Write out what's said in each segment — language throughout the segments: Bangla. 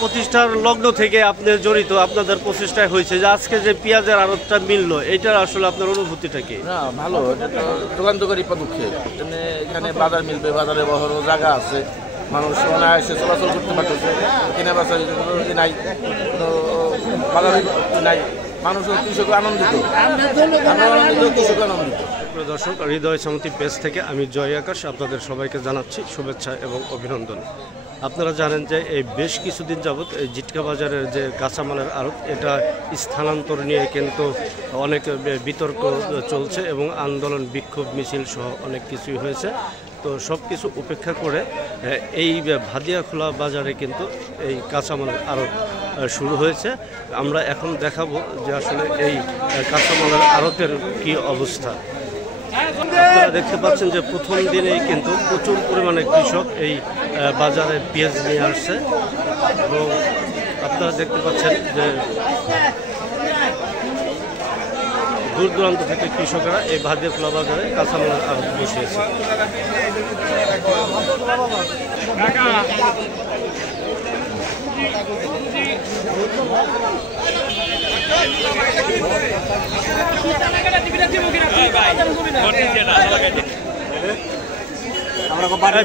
প্রতিষ্ঠার লগ্ন থেকে আপনি জড়িত, আপনাদের প্রচেষ্টায় হয়েছে যে আজকে যে পেঁয়াজের আড়তটা মিললো, এইটার আসলে আপনার অনুভূতিটা কি? না, ভালো, এটা তো যুগান্তকারী পদক্ষেপ। এখানে বাজার মিলবে, বাজারে বড় জায়গা আছে, মানুষ অনায়াসে চলাচল করতে পারতেছে, কেনা বেচা নাই, বাজারে নাই, মানুষ কৃষক আনন্দিত, কৃষক আনন্দিত। দর্শক, হৃদয় সমিতি পেজ থেকে আমি জয় আকাশ আপনাদের সবাইকে জানাচ্ছি শুভেচ্ছা এবং অভিনন্দন। আপনারা জানেন যে এই বেশ কিছুদিন যাবৎ এই জিটকা বাজারের যে কাঁচামালের আড়ত, এটা স্থানান্তর নিয়ে কিন্তু অনেক বিতর্ক চলছে এবং আন্দোলন, বিক্ষোভ, মিছিল সহ অনেক কিছুই হয়েছে। তো সব কিছু উপেক্ষা করে এই ভাদিয়াখোলা বাজারে কিন্তু এই কাঁচামালের আড়ত শুরু হয়েছে। আমরা এখন দেখাবো যে আসলে এই কাঁচামালের আড়তের কি অবস্থা। আপনারা দেখতে পাচ্ছেন যে প্রথম দিনেই কিন্তু প্রচুর পরিমাণে কৃষক এই বাজারে পেঁয়াজ নিয়ে আসছে এবং আপনারা দেখতে পাচ্ছেন যে দূর দূরান্ত থেকে কৃষকেরা এই ভাদিয়াখোলা বাজারে কাঁচামালের আড়ত বসিয়েছে।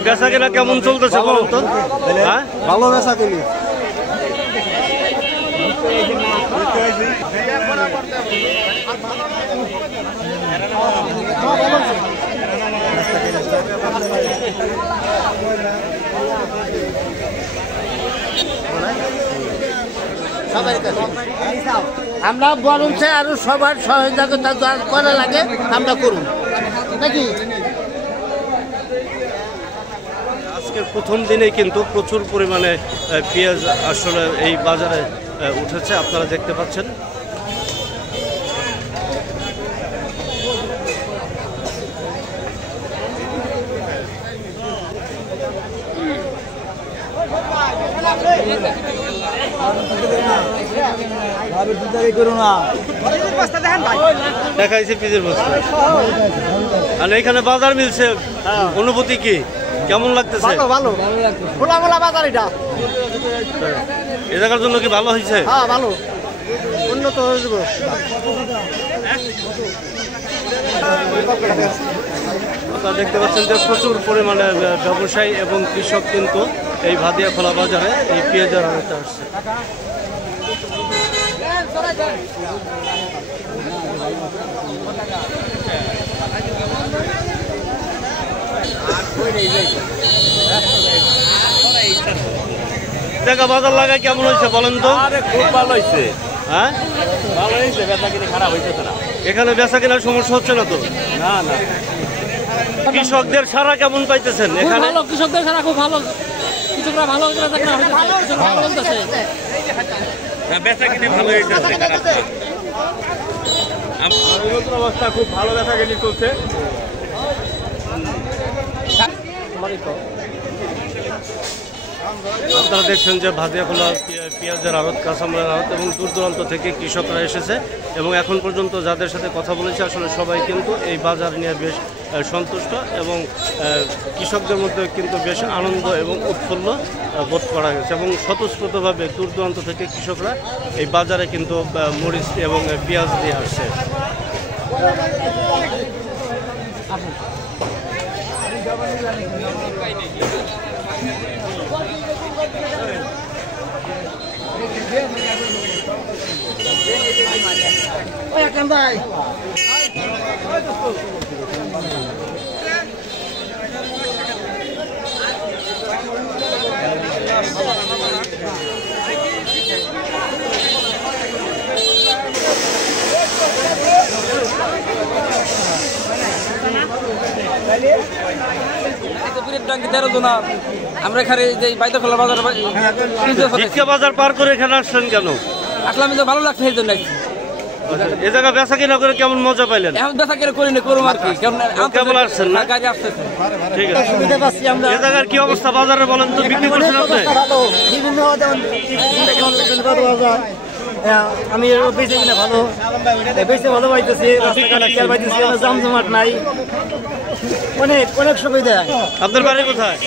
বেচা কেনা কেমন চলতেছে বলুন তো? ভালো বেচা কিনি। আমরা বরং আরো সবার সহযোগিতা করা লাগে, আমরা করুন নাকি। আজকের প্রথম দিনে কিন্তু প্রচুর পরিমাণে পেঁয়াজ আসলে এই বাজারে উঠেছে, আপনারা দেখতে পাচ্ছেন। দেখাইছে পিজের বস্তা, আর এখানে বাজার মিলছে, অনুভূতি কি, কেমন লাগতেছে? ভালো, খোলামেলা বাজার এটা। এ জায়গার জন্য কি ভালো হয়েছে? হ্যাঁ, ভালো, উন্নত হয়ে যাবে। আপনারা দেখতে পাচ্ছেন যে প্রচুর পরিমাণে ব্যবসায়ী এবং কৃষক কিন্তু এই ভাদিয়াখোলা বাজারে এই পেঁয়াজের আড়তে আসছে। দেখা বাজার লাগায় কেমন হয়েছে বলেন তো? খুব ভালো হয়েছে। হ্যাঁ, ভালো হয়েছে, বেচা কিনে খারাপ হয়েছে না। এখানে বেচা কেনার সমস্যা হচ্ছে না তো? না না। কৃষকদের সারা কেমন পাইতেছেন এখানে? কৃষকদের সারা খুব ভালো, কৃষকরা ভালো বলতেছে, বেচা কিনে ভালো হয়েছে, খারাপ না। অবস্থা খুব ভালো, বেচা কিনে চলছে। আপনারা দেখছেন যে ভাদিয়াখোলা পেঁয়াজের আড়ত, কাঁচামালের আড়ত এবং দূর দূরান্ত থেকে কৃষকরা এসেছে এবং এখন পর্যন্ত যাদের সাথে কথা বলেছে আসলে সবাই কিন্তু এই বাজার নিয়ে বেশ সন্তুষ্ট এবং কৃষকদের মধ্যে কিন্তু বেশ আনন্দ এবং উৎফুল্ল বোধ করা গেছে এবং স্বতঃস্ফূর্তভাবে দূর দূরান্ত থেকে কৃষকরা এই বাজারে কিন্তু মরিচ এবং পেঁয়াজ দিয়ে আসছে। ভাই আমরা এখানে যে ভাদিয়াখোলা বাজার বাজার পার করে এখানে আসছেন কেন? আসলাম, ভালো লাগছে এই জন্য। এ জায়গা বেচা কিনা করে কেমন মজা পাইলেন? এখন বেচা কিনা করি না, করুন আর কি। কেমন আসছেন না? গাড়ি আসতেছে, ঠিক আছে। এ জায়গার কি অবস্থা বাজারে বলেন তো? বিক্রি করছেন আপনি? বিভিন্ন আমি বেঁচে কিনা ভালো, বেঁচে ভালো পাইতেছি, রাস্তাঘাট ক্লিয়ার পাইতেছি, জমজমাট নাই, অনেক অনেক সুবিধা। আপনার বাড়ি কোথায়?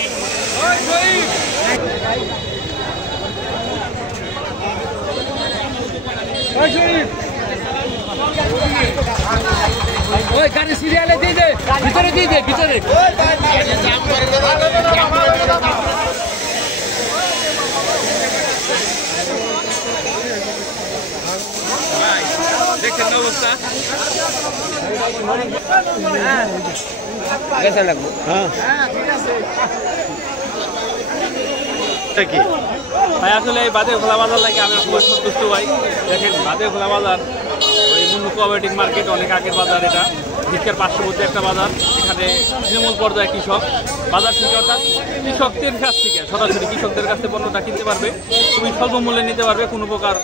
ওই গাড়ি সিরিয়ালে দিয়ে দে, ভিতরে দিয়ে দে, ভিতরে। দেখেন না অবস্থা। গেছে লাগবো। হ্যাঁ এটা কি? ভাই আসলে এই বাদে খোলা বাজার লাগে আমি খুবই সন্তুষ্ট ভাই। দেখেন বাদে খোলা বাজার ওই মুন্নু কোঅপারেটিভ মার্কেট অনেক আগের বাজার, এটা ভিক্ষার পার্শ্ববর্তী একটা বাজার। এখানে তৃণমূল পর্যায়ে কৃষক বাজার থেকে অর্থাৎ কৃষকদের কাছ থেকে সরাসরি কৃষকদের কাছে পণ্যটা কিনতে পারবে, খুবই স্বল্প মূল্যে নিতে পারবে, কোনো প্রকার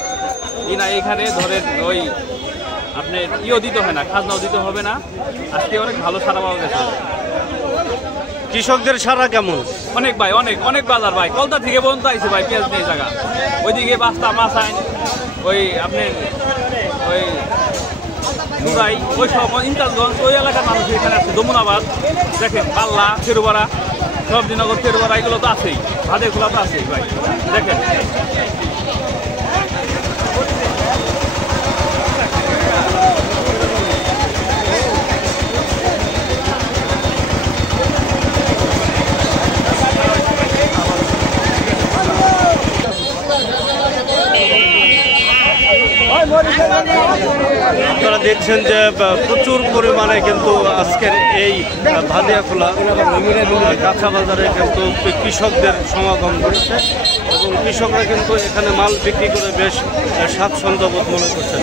ই না। এখানে ধরেন ওই আপনার ইও দিতে হয় না, খাজনাও দিতে হবে না। আজকে অনেক ভালো সারা পাওয়া গেছে। কৃষকদের সারা কেমন? অনেক ভাই, অনেক অনেক বাজার ভাই, কলতা থেকে পর্যন্ত আইছে ভাই পেঁয়াজ নিয়ে জায়গা। ওইদিকে বাস্তা মাসাইন ওই আপনার ওই মুরাই ওই সব ইন্টারগঞ্জ ওই এলাকার মানুষ এখানে আছে। যমুনাবাদ দেখেন, পাল্লা, ফেরুবাড়া, সবজিনগর, ফেরুবাড়া এগুলো তো আছেই, ভাদের খোলা তো আছেই ভাই। দেখেন আপনারা দেখছেন যে প্রচুর পরিমাণে কিন্তু আজকের এই ভাদিয়াখোলা কাঁচা বাজারে কিন্তু কৃষকদের সমাগম ঘটছে এবং কৃষকরা কিন্তু এখানে মাল বিক্রি করে বেশ স্বাচ্ছন্দ্য বোধ মনে করছেন।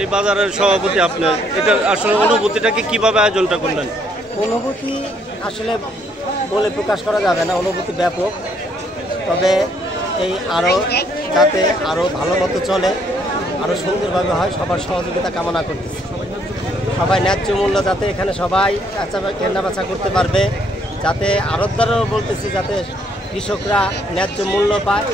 এই বাজারের সভাপতি আপনার, এটার আসলে অনুভূতিটাকে কিভাবে আয়োজনটা করলেন? অনুভূতি আসলে বলে প্রকাশ করা যাবে না, অনুভূতি ব্যাপক। তবে এই আরও যাতে আরও ভালো মতো চলে, আরও সুন্দরভাবে হয়, সবার সহযোগিতা কামনা করতেছি। সবাই ন্যায্য মূল্য যাতে এখানে সবাই কেনাবেচা করতে পারবে, যাতে আড়তদারও বলতেছি যাতে কৃষকরা ন্যায্য মূল্য পায়।